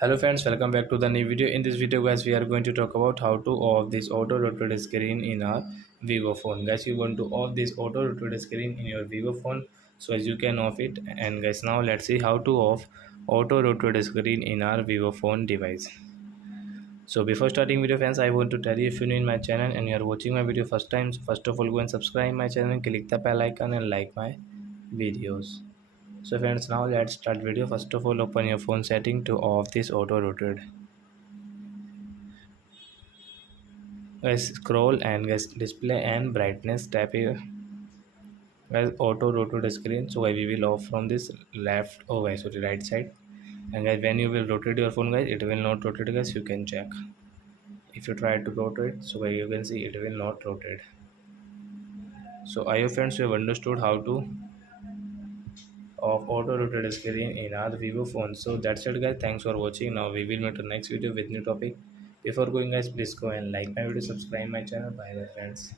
Hello friends, welcome back to the new video. In this video guys, we are going to talk about how to off this auto rotate screen in our vivo phone. Guys, you want to off this auto rotate screen in your vivo phone, so as you can off it. And guys, now let's see how to off auto rotate screen in our vivo phone device. So before starting video friends, I want to tell you, if you're new in my channel and you are watching my video first time, so first of all go and subscribe my channel and click the bell icon and like my videos. So friends, now let's start video. First of all, open your phone setting to off this auto rotate. Guys, scroll and guys, display and brightness, tap here guys, auto rotate screen. So guys, we will off from this left, oh guys, sorry, right side. And guys, when you will rotate your phone guys, it will not rotate guys, you can check. If you try to rotate, so guys, you can see it will not rotate. So I hope friends you have understood how to off auto rotate screen in our vivo phone. So that's it guys, thanks for watching. Now we will meet in the next video with new topic. Before going guys, please go and like my video, subscribe my channel. Bye bye friends.